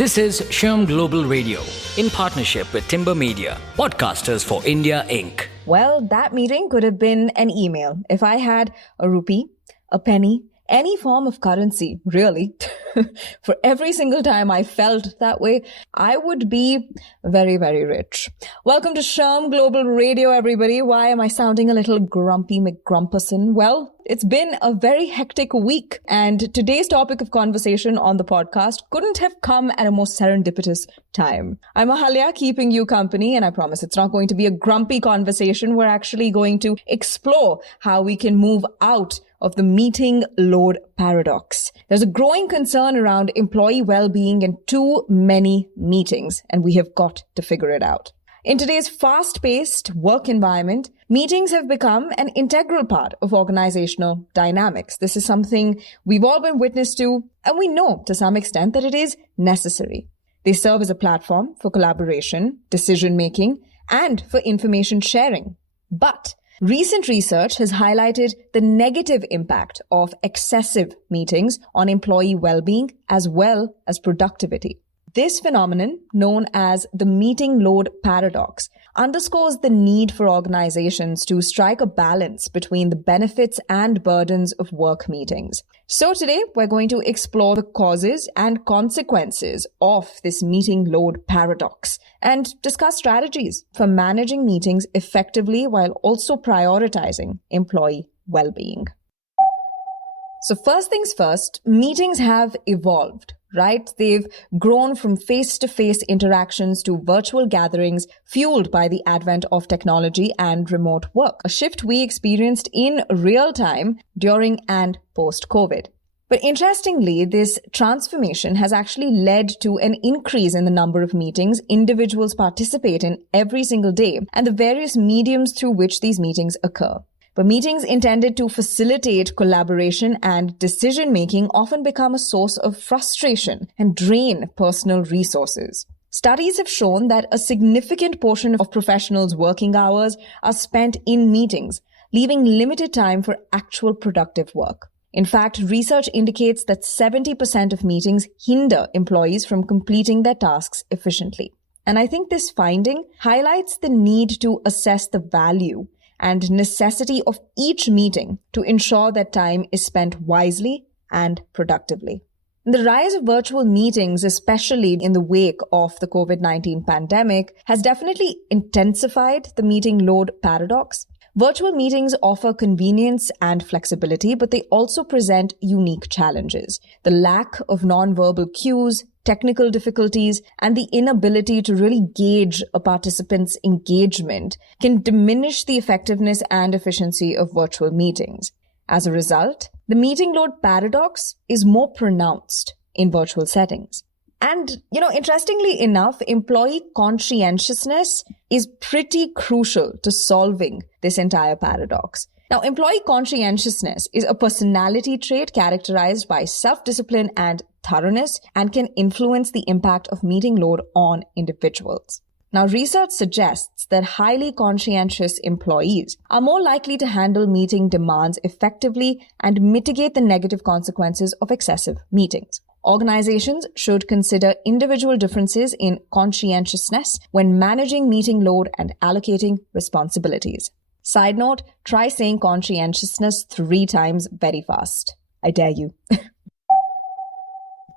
This is Sherm Global Radio in partnership with Timber Media, Podcasters for India Inc. Well, that meeting could have been an email. If I had a rupee, a penny, any form of currency, really, for every single time I felt that way, I would be very, very rich. Welcome to Sherm Global Radio, everybody. Why am I sounding a little grumpy McGrumperson? Well, it's been a very hectic week, and today's topic of conversation on the podcast couldn't have come at a more serendipitous time. I'm Ahalya, keeping you company, and I promise it's not going to be a grumpy conversation. We're actually going to explore how we can move out of the meeting load paradox. There's a growing concern around employee well-being and too many meetings, and we have got to figure it out. In today's fast-paced work environment, meetings have become an integral part of organizational dynamics. This is something we've all been witness to, and we know to some extent that it is necessary. They serve as a platform for collaboration, decision-making, and for information sharing. But recent research has highlighted the negative impact of excessive meetings on employee well-being as well as productivity. This phenomenon, known as the meeting load paradox, underscores the need for organizations to strike a balance between the benefits and burdens of work meetings. So today, we're going to explore the causes and consequences of this meeting load paradox and discuss strategies for managing meetings effectively while also prioritizing employee well-being. So first things first, meetings have evolved, right? They've grown from face-to-face interactions to virtual gatherings fueled by the advent of technology and remote work, a shift we experienced in real time during and post-COVID. But interestingly, this transformation has actually led to an increase in the number of meetings individuals participate in every single day and the various mediums through which these meetings occur. But meetings intended to facilitate collaboration and decision-making often become a source of frustration and drain personal resources. Studies have shown that a significant portion of professionals' working hours are spent in meetings, leaving limited time for actual productive work. In fact, research indicates that 70% of meetings hinder employees from completing their tasks efficiently. And I think this finding highlights the need to assess the value and necessity of each meeting to ensure that time is spent wisely and productively. The rise of virtual meetings, especially in the wake of the COVID-19 pandemic, has definitely intensified the meeting load paradox. Virtual meetings offer convenience and flexibility, but they also present unique challenges. The lack of nonverbal cues, technical difficulties, and the inability to really gauge a participant's engagement can diminish the effectiveness and efficiency of virtual meetings. As a result, the meeting load paradox is more pronounced in virtual settings. And, interestingly enough, employee conscientiousness is pretty crucial to solving this entire paradox. Now, employee conscientiousness is a personality trait characterized by self-discipline and thoroughness and can influence the impact of meeting load on individuals. Now, research suggests that highly conscientious employees are more likely to handle meeting demands effectively and mitigate the negative consequences of excessive meetings. Organizations should consider individual differences in conscientiousness when managing meeting load and allocating responsibilities. Side note, try saying conscientiousness 3 times very fast. I dare you.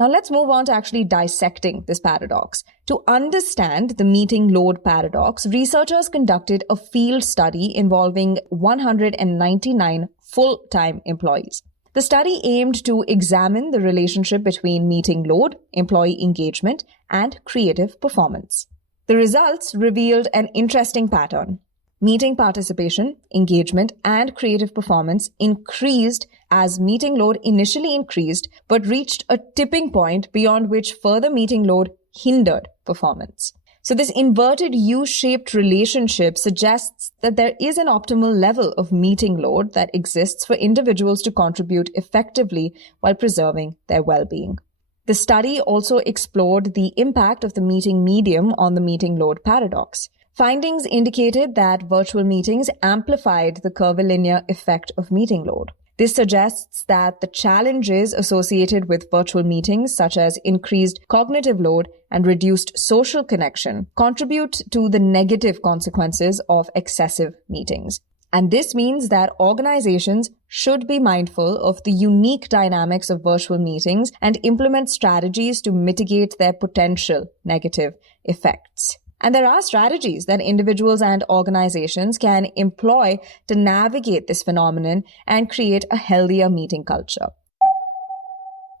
Now let's move on to actually dissecting this paradox. To understand the meeting load paradox, researchers conducted a field study involving 199 full-time employees. The study aimed to examine the relationship between meeting load, employee engagement, and creative performance. The results revealed an interesting pattern. Meeting participation, engagement, and creative performance increased as meeting load initially increased, but reached a tipping point beyond which further meeting load hindered performance. So this inverted U-shaped relationship suggests that there is an optimal level of meeting load that exists for individuals to contribute effectively while preserving their well-being. The study also explored the impact of the meeting medium on the meeting load paradox. Findings indicated that virtual meetings amplified the curvilinear effect of meeting load. This suggests that the challenges associated with virtual meetings, such as increased cognitive load and reduced social connection, contribute to the negative consequences of excessive meetings. And this means that organizations should be mindful of the unique dynamics of virtual meetings and implement strategies to mitigate their potential negative effects. And there are strategies that individuals and organizations can employ to navigate this phenomenon and create a healthier meeting culture.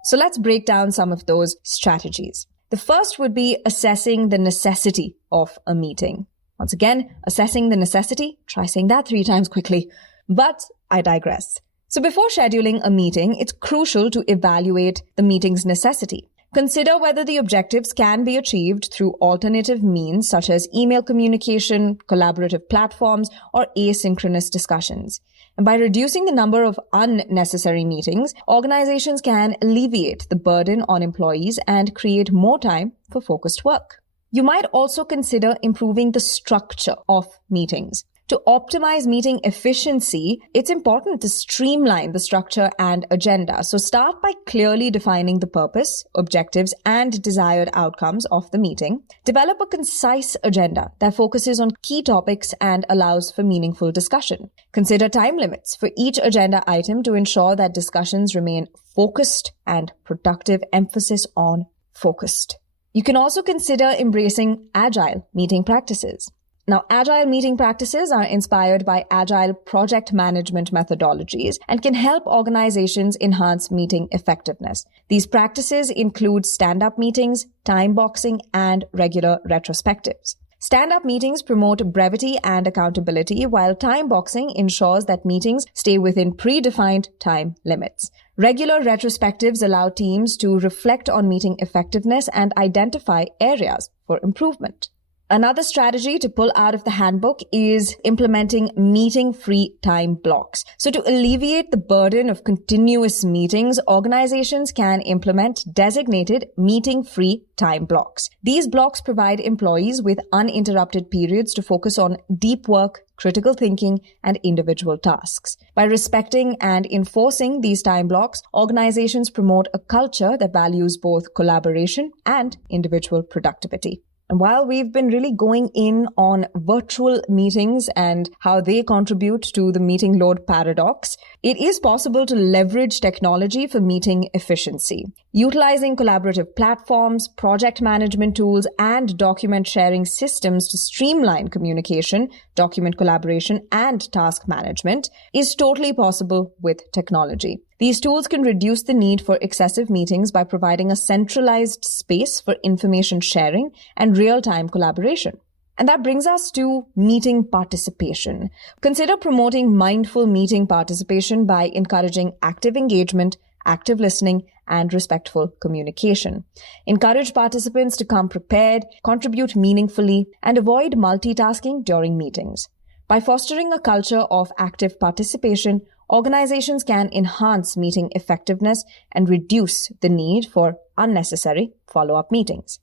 So let's break down some of those strategies. The first would be assessing the necessity of a meeting. Once again, assessing the necessity. Try saying that 3 times quickly. But I digress. So before scheduling a meeting, it's crucial to evaluate the meeting's necessity. Consider whether the objectives can be achieved through alternative means such as email communication, collaborative platforms, or asynchronous discussions. And by reducing the number of unnecessary meetings, organizations can alleviate the burden on employees and create more time for focused work. You might also consider improving the structure of meetings. To optimize meeting efficiency, it's important to streamline the structure and agenda. So start by clearly defining the purpose, objectives, and desired outcomes of the meeting. Develop a concise agenda that focuses on key topics and allows for meaningful discussion. Consider time limits for each agenda item to ensure that discussions remain focused and productive. Emphasis on focused. You can also consider embracing agile meeting practices. Now, agile meeting practices are inspired by agile project management methodologies and can help organizations enhance meeting effectiveness. These practices include stand-up meetings, time boxing, and regular retrospectives. Stand-up meetings promote brevity and accountability, while time boxing ensures that meetings stay within predefined time limits. Regular retrospectives allow teams to reflect on meeting effectiveness and identify areas for improvement. Another strategy to pull out of the handbook is implementing meeting-free time blocks. So to alleviate the burden of continuous meetings, organizations can implement designated meeting-free time blocks. These blocks provide employees with uninterrupted periods to focus on deep work, critical thinking, and individual tasks. By respecting and enforcing these time blocks, organizations promote a culture that values both collaboration and individual productivity. And while we've been really going in on virtual meetings and how they contribute to the meeting load paradox, it is possible to leverage technology for meeting efficiency. Utilizing collaborative platforms, project management tools, and document sharing systems to streamline communication, document collaboration, and task management is totally possible with technology. These tools can reduce the need for excessive meetings by providing a centralized space for information sharing and real-time collaboration. And that brings us to meeting participation. Consider promoting mindful meeting participation by encouraging active engagement, active listening, and respectful communication. Encourage participants to come prepared, contribute meaningfully, and avoid multitasking during meetings. By fostering a culture of active participation, organizations can enhance meeting effectiveness and reduce the need for unnecessary follow-up meetings.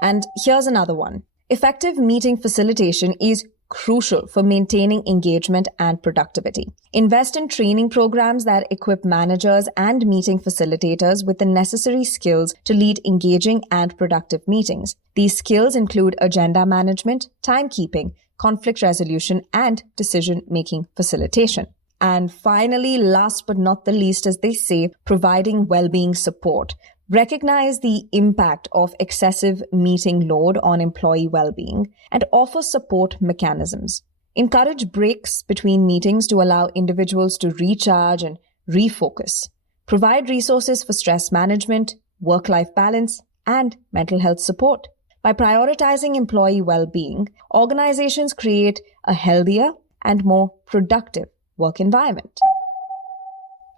And here's another one. Effective meeting facilitation is crucial for maintaining engagement and productivity. Invest in training programs that equip managers and meeting facilitators with the necessary skills to lead engaging and productive meetings. These skills include agenda management, timekeeping, conflict resolution, and decision-making facilitation. And finally, last but not the least, as they say, providing well-being support. Recognize the impact of excessive meeting load on employee well-being and offer support mechanisms. Encourage breaks between meetings to allow individuals to recharge and refocus. Provide resources for stress management, work-life balance, and mental health support. By prioritizing employee well-being, organizations create a healthier and more productive work environment.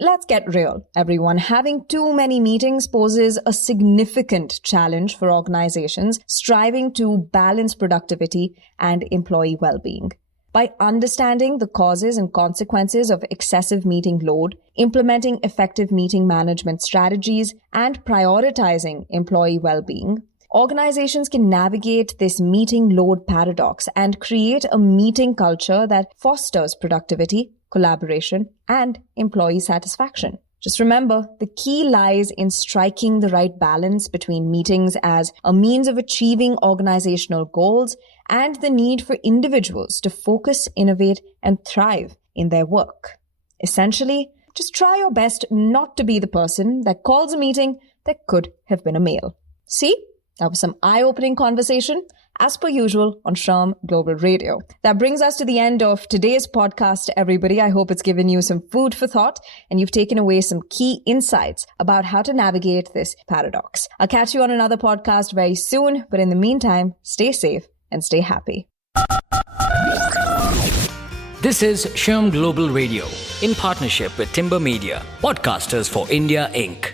Let's get real, everyone. Having too many meetings poses a significant challenge for organizations striving to balance productivity and employee well-being. By understanding the causes and consequences of excessive meeting load, implementing effective meeting management strategies, and prioritizing employee well-being, organizations can navigate this meeting load paradox and create a meeting culture that fosters productivity collaboration, and employee satisfaction. Just remember, the key lies in striking the right balance between meetings as a means of achieving organizational goals and the need for individuals to focus, innovate, and thrive in their work. Essentially, just try your best not to be the person that calls a meeting that could have been a mail. See? That was some eye-opening conversation, as per usual, on Sharm Global Radio. That brings us to the end of today's podcast, everybody. I hope it's given you some food for thought and you've taken away some key insights about how to navigate this paradox. I'll catch you on another podcast very soon, but in the meantime, stay safe and stay happy. This is Sharm Global Radio in partnership with Timber Media, Podcasters for India, Inc.